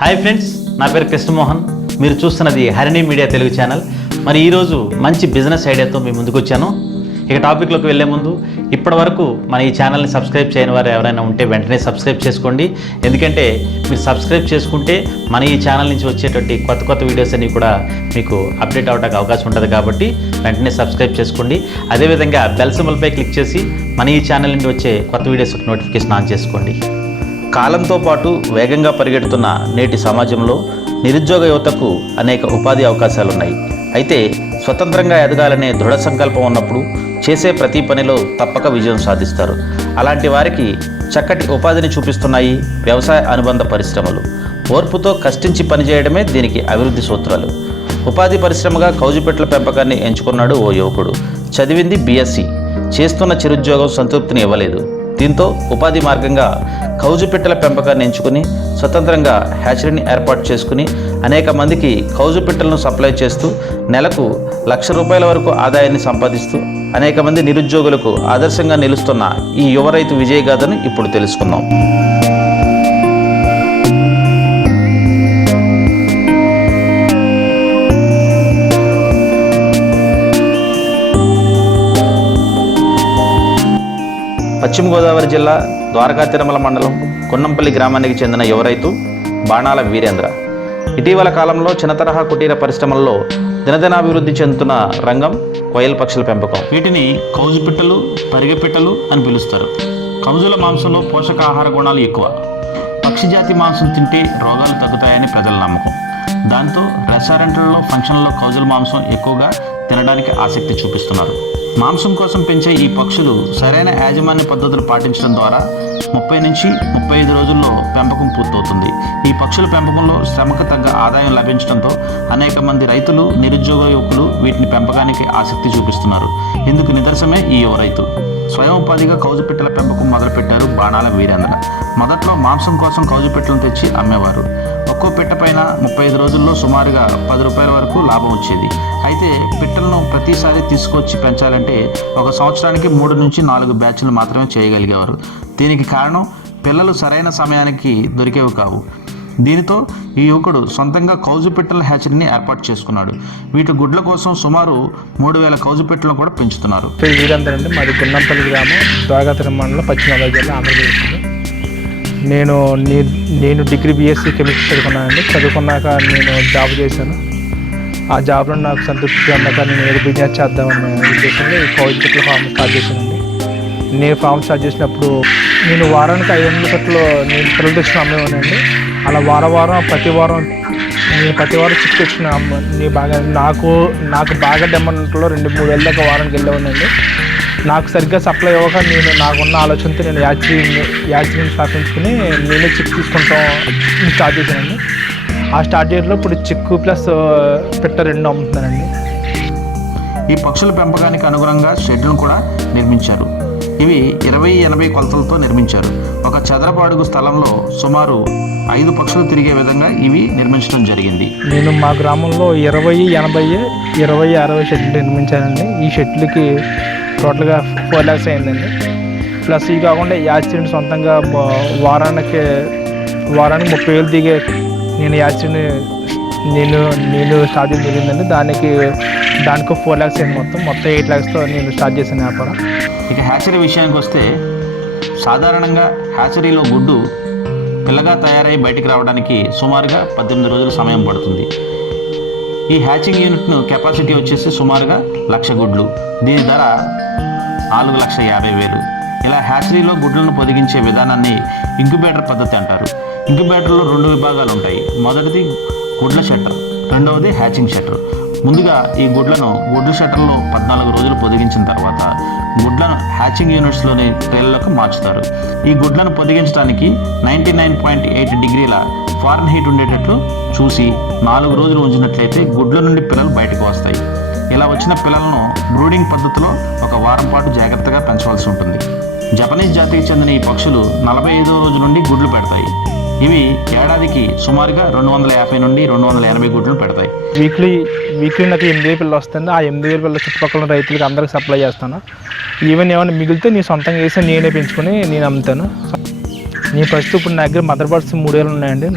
Hi friends, నా పేరు కృష్ణమోహన్. మీరు చూస్తున్నది హరిణి మీడియా తెలుగు ఛానల్. మరి ఈరోజు మంచి బిజినెస్ ఐడియాతో మీ ముందుకు వచ్చాను. ఇక టాపిక్లోకి వెళ్ళే ముందు ఇప్పటి వరకు మన ఈ ఛానల్ని సబ్స్క్రైబ్ చేయని వారు ఎవరైనా ఉంటే వెంటనే సబ్స్క్రైబ్ చేసుకోండి. ఎందుకంటే మీరు సబ్స్క్రైబ్ చేసుకుంటే మన ఈ ఛానల్ నుంచి వచ్చేటువంటి కొత్త వీడియోస్ అన్నీ కూడా మీకు అప్డేట్ అవ్వడానికి అవకాశం ఉంటుంది. కాబట్టి వెంటనే సబ్స్క్రైబ్ చేసుకోండి. అదేవిధంగా బెల్ సింబల్పై క్లిక్ చేసి మన ఈ ఛానల్ నుండి వచ్చే కొత్త వీడియోస్ నోటిఫికేషన్ ఆన్ చేసుకోండి. కాలంతో పాటు వేగంగా పరిగెడుతున్న నేటి సమాజంలో నిరుద్యోగ యువతకు అనేక ఉపాధి అవకాశాలున్నాయి. అయితే స్వతంత్రంగా ఎదగాలనే దృఢ సంకల్పం ఉన్నప్పుడు చేసే ప్రతి పనిలో తప్పక విజయం సాధిస్తారు. అలాంటి వారికి చక్కటి ఉపాధిని చూపిస్తున్నాయి వ్యవసాయ అనుబంధ పరిశ్రమలు. ఓర్పుతో కష్టించి పనిచేయడమే దీనికి అభివృద్ధి సూత్రాలు. ఉపాధి పరిశ్రమగా కౌజుపెట్ల పెంపకాన్ని ఎంచుకున్నాడు ఓ యువకుడు. చదివింది BSc, చేస్తున్న చిరుద్యోగం సంతృప్తిని ఇవ్వలేదు. దీంతో ఉపాధి మార్గంగా కౌజుపిట్టల పెంపకాన్ని ఎంచుకుని స్వతంత్రంగా హ్యాచరీని ఏర్పాటు చేసుకుని అనేక మందికి కౌజుపిట్టలను సప్లై చేస్తూ నెలకు ₹1,00,000 వరకు ఆదాయాన్ని సంపాదిస్తూ అనేక మంది నిరుద్యోగులకు ఆదర్శంగా నిలుస్తున్న ఈ యువ రైతు విజయగాథను ఇప్పుడు తెలుసుకుందాం. పశ్చిమ గోదావరి జిల్లా ద్వారకా తిరుమల మండలం కొన్నంపల్లి గ్రామానికి చెందిన యువ రైతు బాణాల వీరేంద్ర. ఇటీవల కాలంలో చిన్న తరహా కుటీర పరిశ్రమల్లో దినదినాభివృద్ధి చెందుతున్న రంగం కోయిల్ పక్షుల పెంపకం. వీటిని కౌజు పిట్టలు, పరిగె పిట్టలు అని పిలుస్తారు. కౌజుల మాంసంలో పోషకాహార గుణాలు ఎక్కువ. పక్షి జాతి మాంసం తింటే రోగాలు తగ్గుతాయని ప్రజల నమ్మకం. దాంతో రెస్టారెంట్లలో, ఫంక్షన్లలో కౌజుల మాంసం ఎక్కువగా తినడానికి ఆసక్తి చూపిస్తున్నారు. మాంసం కోసం పెంచే ఈ పక్షులు సరైన యాజమాన్య పద్ధతులు పాటించడం ద్వారా 30 నుంచి 35 రోజుల్లో పెంపకం పూర్తవుతుంది. ఈ పక్షుల పెంపకంలో శ్రమకు తగ్గ ఆదాయం లభించడంతో అనేక మంది రైతులు, నిరుద్యోగ యువకులు వీటిని పెంపకానికి ఆసక్తి చూపిస్తున్నారు. ఇందుకు నిదర్శనమే ఈ యువ రైతు. స్వయం ఉపాధిగా కౌజుపిట్టల పెంపకం మొదలుపెట్టారు బాణాల వీరేంద్ర. మొదట్లో మాంసం కోసం కౌజుపిట్టలను తెచ్చి అమ్మేవారు. ఒక్కో పిట్ట పైన 35 రోజుల్లో సుమారుగా ₹10 వరకు లాభం వచ్చేది. అయితే పిట్టలను ప్రతిసారి తీసుకొచ్చి పెంచాలంటే ఒక సంవత్సరానికి 3 నుంచి 4 బ్యాచ్లు మాత్రమే చేయగలిగేవారు. దీనికి కారణం పిల్లలు సరైన సమయానికి దొరికేవి కావు. దీనితో ఈ యువకుడు సొంతంగా కౌజుపిట్టల హ్యాచరీని ఏర్పాటు చేసుకున్నాడు. వీటి గుడ్ల కోసం సుమారు 3,000 కౌజుపిట్టలను కూడా పెంచుతున్నారు. వీరందరూ అండి, మాది గున్నంపల్లి గ్రామం, ద్వారకా తిరుమల మండలం, పశ్చిమ గోదావరి జిల్లా, ఆంధ్రప్రదేశ్. నేను డిగ్రీ BSc కెమిస్ట్రీ చదువుకున్నానండి. చదువుకున్నాక నేను జాబ్ చేశాను. ఆ జాబ్లో నాకు సంతృప్తి చెందాక నేను ఏదో బిజినెస్ చేద్దామన్న ఉద్దేశంలో ఈ కౌజుపిట్టల ఫామ్ స్టార్ట్ చేశానండి. నేను ఫామ్ స్టార్ట్ చేసినప్పుడు నేను వారానికి 500 కట్టలు నేను పిల్లలు తెచ్చిన అమ్మేవానండి. అలా ప్రతి వారం చిక్కు తెచ్చిన నాకు బాగా డిమాండ్లో 2-3 వేల దాకా వారానికి వెళ్ళేవానండి. నాకు సరిగ్గా సప్లై అవ్వక నాకున్న ఆలోచనతో నేను యాచరీని స్థాపించుకుని నేనే చిక్కు తీసుకుంటాం స్టార్ట్ చేశానండి. ఆ స్టార్ట్ చేయడంలో ఇప్పుడు చిక్కు ప్లస్ పిట్ట 2 అమ్ముతున్నానండి. ఈ పక్షుల పెంపకానికి అనుగుణంగా షెడ్లను కూడా నిర్మించారు. ఇవి 20-80 కొలతలతో నిర్మించారు. ఒక చదరపు అడుగు స్థలంలో సుమారు 5 పక్షులు తిరిగే విధంగా ఇవి నిర్మించడం జరిగింది. నేను మా గ్రామంలో 20-60 షెడ్లు నిర్మించానండి. ఈ షెడ్లకి టోటల్గా 4 lakhs అయిందండి. ప్లస్ ఇవి కాకుండా యాచరీని సొంతంగా వారానికి 30,000 దిగే నేను యాచరీని నేను స్టార్ట్ చేయడం జరిగిందండి. దానికి 4 lakhs అయింది. మొత్తం 8 lakhsతో నేను స్టార్ట్ చేశాను వ్యాపారం. ఇక హ్యాచరీ విషయానికి వస్తే సాధారణంగా హ్యాచరీలో గుడ్డు పిల్లగా తయారై బయటికి రావడానికి సుమారుగా 18 రోజుల సమయం పడుతుంది. ఈ హ్యాచింగ్ యూనిట్ను కెపాసిటీ వచ్చేసి సుమారుగా 1,00,000 గుడ్లు. దీని ధర ₹4,50,000. ఇలా హ్యాచరీలో గుడ్లను పొదిగించే విధానాన్ని ఇంక్యుబేటర్ పద్ధతి అంటారు. ఇంక్యుబేటర్లో 2 విభాగాలు ఉంటాయి. మొదటిది గుడ్ల షట్టర్, రెండవది హ్యాచింగ్ షట్టర్. ముందుగా ఈ గుడ్ల షట్టర్లో 14 రోజులు పొదిగించిన తర్వాత గుడ్లను హ్యాచింగ్ యూనిట్స్లోని ట్రేలలోకి మార్చుతారు. ఈ గుడ్లను పొదిగించడానికి 99.8 డిగ్రీల ఫారెన్హీట్ ఉండేటట్లు చూసి 4 రోజులు ఉంచినట్లయితే గుడ్ల నుండి పిల్లలు బయటకు వస్తాయి. ఇలా వచ్చిన పిల్లలను బ్రూడింగ్ పద్ధతిలో 1 వారం పాటు జాగ్రత్తగా పెంచవలసి ఉంటుంది. జపనీస్ జాతికి చెందిన ఈ పక్షులు 45వ రోజు నుండి గుడ్లు పెడతాయి. ఇవి ఏడాదికి సుమారుగా 250 నుండి 280 గుడ్లను పెడతాయి. వీక్లీ నాకు 8,000 పిల్లలు వస్తుంది. ఆ 8,000 పిల్లలు చుట్టుపక్కల రైతులకు అందరికి సప్లై చేస్తాను. ఈవెన్ ఏమైనా మిగిలితే నేను సొంతంగా వేసి నేనే పెంచుకొని నేను అమ్ముతాను. నేను ఫస్ట్ ఇప్పుడు నా దగ్గర మదర్ బర్డ్స్ 3,000 ఉన్నాయండి.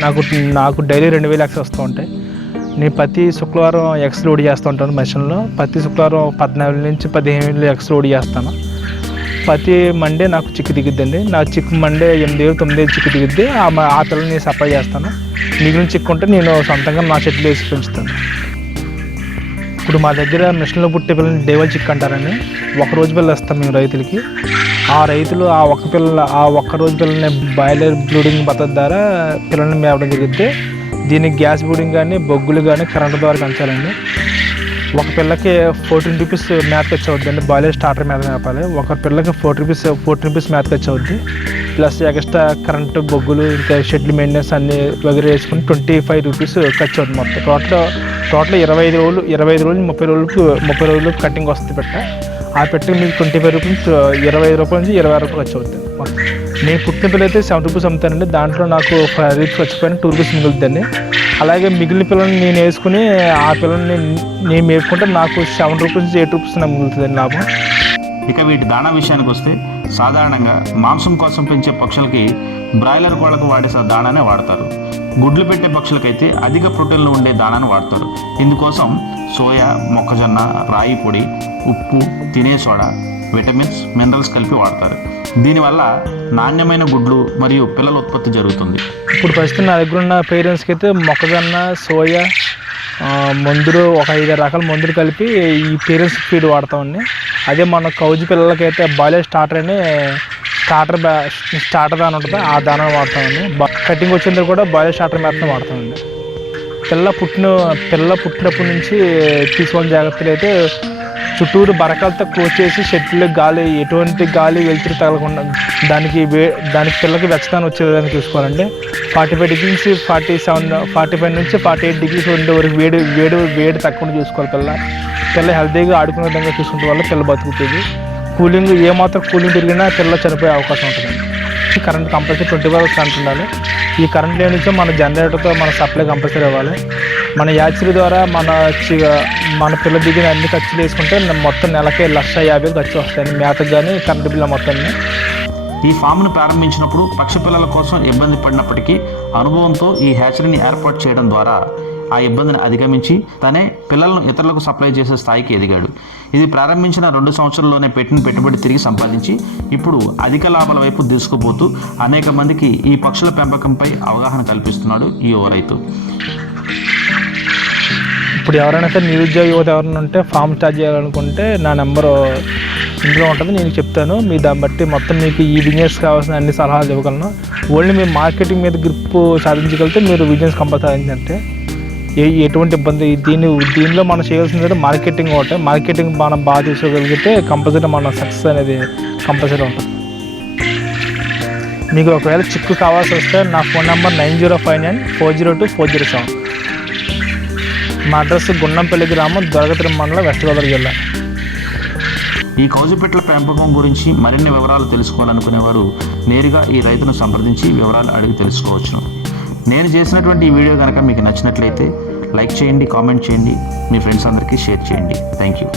నాకు డైలీ 2,000 ఎగ్స్ వస్తూ ఉంటాయి. నేను ప్రతి శుక్రవారం ఎగ్స్ లోడ్ చేస్తూ ఉంటాను మెషిన్లో. ప్రతి శుక్రవారం 14 నుంచి 15 ఎగ్స్ లోడ్ చేస్తాను. ప్రతి మండే నాకు చిక్కు దిగుద్దండి. నా చిక్కు మండే 8,000 9,000 చిక్కు దిగుద్ది. ఆ పిల్లల్ని నేను సప్లై చేస్తాను. మిగిలిన చిక్కు ఉంటే నేను సొంతంగా నా చెట్లు వేసి పెంచుతాను. ఇప్పుడు మా దగ్గర మిషన్లో పుట్టే పిల్లల్ని డేవల్ చిక్ అంటారండి. ఒక రోజు పిల్లలు ఇస్తాం మేము రైతులకి. ఆ రైతులు ఆ ఒక్క రోజు పిల్లల్ని బాయిలర్ బ్లూడింగ్ పద్ధతి ద్వారా పిల్లల్ని మేపడం జరిగితే దీనికి గ్యాస్ బ్లూడింగ్ కానీ బొగ్గులు కానీ కరెంటు ద్వారా పెంచాలండి. ఒక పిల్లకి 14 రూపీస్ మేత ఖర్చు అవుద్దండి. బాయిలర్ స్టార్టర్ మేత మేపాలి. ఒక పిల్లకి 14 రూపీస్ మేత ఖర్చు అవుద్ది. ప్లస్ ఎక్స్ట్రా కరెంటు బొగ్గులు ఇంకా షెడ్లు మెయింటెనెన్స్ అన్ని వగేరే వేసుకుని 25 రూపీస్ ఖర్చు అవుతుంది. మొత్తం టోటల్ 25 రోజులు 30 రోజులు కటింగ్ వస్తుంది పెట్ట. ఆ పెట్టకి మీకు 25 రూపీస్ 25 రూపాయల నుంచి 26 రూపాయలు ఖర్చు అవుతుంది మొత్తం. నేను పుట్టిన పిల్లలు అయితే 7 రూపీస్ అమ్ముతానండి. దాంట్లో నాకు 5 రూపీస్ ఖర్చుపోయిన 2 రూపీస్ మిగులుతుందండి. అలాగే మిగిలిన పిల్లల్ని నేను వేసుకుని ఆ పిల్లల్ని నేను మేపుకుంటే నాకు 7 రూపీస్ నుంచి 8 రూపీస్ నాకు మిగులుతుందండి లాభం. ఇక వీటి దాణా విషయానికి వస్తే సాధారణంగా మాంసం కోసం పెంచే పక్షులకి బ్రాయిలర్ కోళ్ళకు వాడే దాణానే వాడతారు. గుడ్లు పెట్టే పక్షులకైతే అధిక ప్రోటీన్లు ఉండే దాణాను వాడతారు. ఇందుకోసం సోయా, మొక్కజొన్న, రాయి పొడి, ఉప్పు, తినే సోడా, విటమిన్స్, మినరల్స్ కలిపి వాడతారు. దీనివల్ల నాణ్యమైన గుడ్లు మరియు పిల్లల ఉత్పత్తి జరుగుతుంది. ఇప్పుడు ప్రస్తుతం నా దగ్గర ఉన్న పేరెంట్స్కి అయితే మొక్కజొన్న, సోయా మందులు ఒక 5-6 రకాల మందులు కలిపి ఈ పేరెంట్స్ ఫీడ్ వాడతామండి. అదే మన కౌజు పిల్లలకైతే బాయిలర్ స్టార్టర్ అని స్టార్టర్ దాని ఉంటుంది, ఆ దానా వాడతామండి. కటింగ్ వచ్చిన కూడా బాయిలర్ స్టార్టర్ మేతనే వాడతామండి. పిల్ల పుట్టినప్పటి నుంచి తీసుకోవాల్సిన జాగ్రత్తలు అయితే చుట్టూరు బరకాలతో క్లోజ్ చేసి షెడ్లు ఎటువంటి గాలి వెలుతురు తగలకుండా దానికి పిల్లకి వెచ్చదనం వచ్చేదాన్ని చూసుకోవాలండి. 45 డిగ్రీస్ 45 నుంచి 48 డిగ్రీస్ ఉండే వరకు వేడి తక్కువ చూసుకోవాలి. పిల్ల హెల్తీగా ఆడుకునే విధంగా చూసుకుంటే వల్ల పిల్ల బతుకుతుంది. కూలింగ్ ఏమాత్రం కూలింగ్ తిరిగినా పిల్ల చనిపోయే అవకాశం ఉంటుంది. కరెంట్ కంపల్సరీ 24 hours కరెంట్ ఉండాలి. ఈ కరెంట్ లేని నుంచి మన జనరేటర్తో మన సప్లై కంపల్సరీ ఇవ్వాలి. మన యాచరీ ద్వారా మన పిల్ల దిగిన అన్ని ఖర్చులు వేసుకుంటే మొత్తం నెలకి 1,50,000 ఖర్చు వస్తాయండి. మేతకు కానీ కరెంటు బిల్ల మొత్తాన్ని. ఈ ఫామ్ను ప్రారంభించినప్పుడు పక్షి పిల్లల కోసం ఇబ్బంది పడినప్పటికీ అనుభవంతో ఈ హ్యాచరీని ఏర్పాటు చేయడం ద్వారా ఆ ఇబ్బందిని అధిగమించి తనే పిల్లలను ఇతరులకు సప్లై చేసే స్థాయికి ఎదిగాడు. ఇది ప్రారంభించిన 2 సంవత్సరాల్లోనే పెట్టిన పెట్టుబడి తిరిగి సంపాదించి ఇప్పుడు అధిక లాభాల వైపు దూసుకుపోతూ అనేక మందికి ఈ పక్షుల పెంపకంపై అవగాహన కల్పిస్తున్నాడు ఈ యువ రైతు. ఇప్పుడు ఎవరైనా సరే నిరుద్యోగ యువత ఎవరైనా ఉంటే ఫామ్ స్టార్ట్ చేయాలనుకుంటే నా నెంబరు ఇందులో ఉంటుంది, నేను చెప్తాను. మీ దాన్ని బట్టి మొత్తం మీకు ఈ బిజినెస్ కావాల్సిన అన్ని సలహాలు ఇవ్వగలను. ఓన్లీ మీరు మార్కెటింగ్ మీద గ్రిప్ సాధించగలిగితే మీరు బిజినెస్ కంపల్సరీ సాధించాలంటే ఎటువంటి ఇబ్బంది. దీనిలో మనం చేయాల్సింది మార్కెటింగ్ ఒకటే. మార్కెటింగ్ మనం బాగా తీసుకోగలిగితే కంపల్సరీ మన సక్సెస్ అనేది కంపల్సరీ ఉంటుంది. మీకు ఒకవేళ చిక్కు కావాల్సి వస్తే నా ఫోన్ నెంబర్ 9059402407. మా అడ్రస్ గుండంపల్లి గ్రామం, దొరగతిరి మండలం, వెస్ట్ గోదావరి జిల్లా. ఈ కౌజుపెట్ల పెంపకం గురించి మరిన్ని వివరాలు తెలుసుకోవాలనుకునేవారు నేరుగా ఈ రైతును సంప్రదించి వివరాలు అడిగి తెలుసుకోవచ్చును. నేను చేసినటువంటి ఈ వీడియో కనుక మీకు నచ్చినట్లయితే లైక్ చేయండి, కామెంట్ చేయండి, మీ ఫ్రెండ్స్ అందరికీ షేర్ చేయండి. Thank you.